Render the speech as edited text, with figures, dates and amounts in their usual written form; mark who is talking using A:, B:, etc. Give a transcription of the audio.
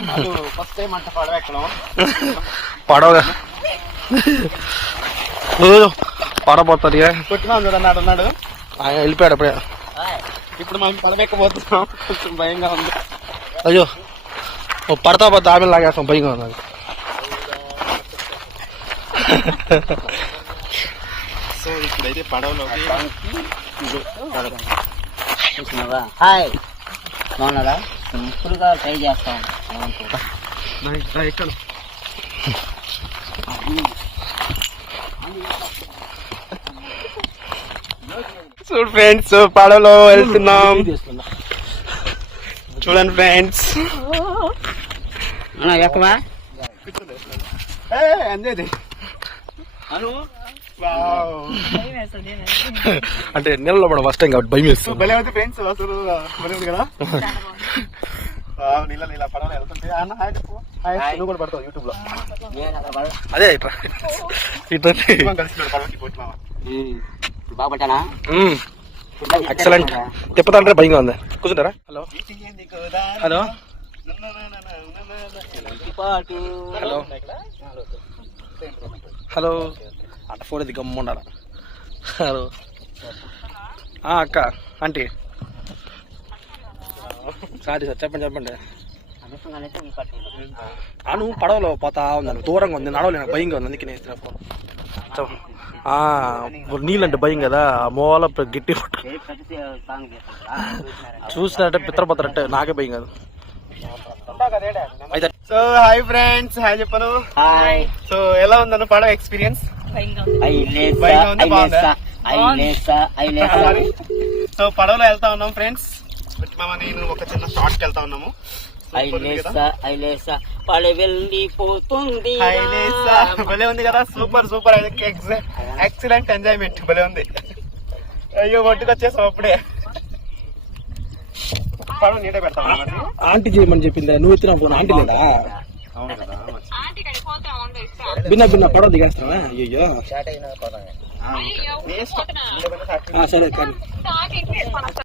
A: First time అంట పడవ ఎక్కడం.
B: పడవ పడబోతుంది
A: కొట్టినా చూడన్నాడు అన్నాడు.
B: ఆయన వెళ్ళిపోయాడు అప్పుడే.
A: ఇప్పుడు మనం పడవ ఎక్కబోతున్నాం. కొంచెం భయంగా ఉంది.
B: అయ్యో పడతా పోతే ఆమె లాగేస్తాం, భయంగా ఉంది.
A: సో ఇప్పుడైతే పడవలోకి
C: హాయ్ బాగున్నారా? సింపుల్గా ట్రై చేస్తాం.
A: ఎక్కడ చూడు ఫ్రెండ్స్, పడవలో వెళ్తున్నాం. చూడండి ఫ్రెండ్స్.
C: ఎక్కవా
A: అందేది
B: అంటే నీళ్ళలో పడ ఫస్ట్ టైం కాబట్టి భయం వేస్తుంది.
A: భలే ఉంది ఫ్రెండ్స్, అసలు భలే ఉంది కదా. నీళ్ళ నీళ్ళ పడవలో వెళ్తుంటే అన్న హాయ్ చెప్పు. హాయ్ నువ్వు కూడా పడతావు యూట్యూబ్ లో.
B: అదే ఇట్లా ఇట్లా
A: కలిసి పడవకి పోతున్నావా?
C: బాగా పట్టానా?
B: ఎక్సలెంట్. తిప్పుతాంటే భయంగా ఉంది. కూర్చుంటారా? హలో హలో హలో హలో అట్ట ఫోన్ ఇది గమ్ముండాల. హలో అక్క ఆంటీ సారీ సార్ చెప్పండి చెప్పండి. నువ్వు పడవలో పోతా ఉంది, దూరంగా ఉంది, నడవలేను, భయంగా ఉంది, అందుకే నేను ఫోన్. నీళ్ళంటే భయం కదా, మూల గట్టి చూసినట్టే పిత్రపత్రంటే నాకే భయం కాదు.
A: సో హాయ్ ఫ్రెండ్స్, హాయ్ చెప్పను. సో ఎలా ఉందన్న పడవ ఎక్స్పీరియన్స్? సో పడవలో వెళ్తా ఉన్నాం ఫ్రెండ్స్. నేను ఒక చిన్న షార్ట్ కి వెళ్తా ఉన్నాము. భలే ఉంది కదా, సూపర్ సూపర్. ఎక్సలెంట్ ఎంజాయ్మెంట్, భలే ఉంది. అయ్యో ఒడ్డుకు వచ్చేసాం అప్పుడే. పడవ నీటే పెడతాం.
B: ఆంటీ చేయమని చెప్పిందా? నువ్వు ఎత్తినప్పుడు ఆంటీ లేదా? భిన్న భిన్న పడవ దిగేస్తావా? అయ్యో సరే కానీ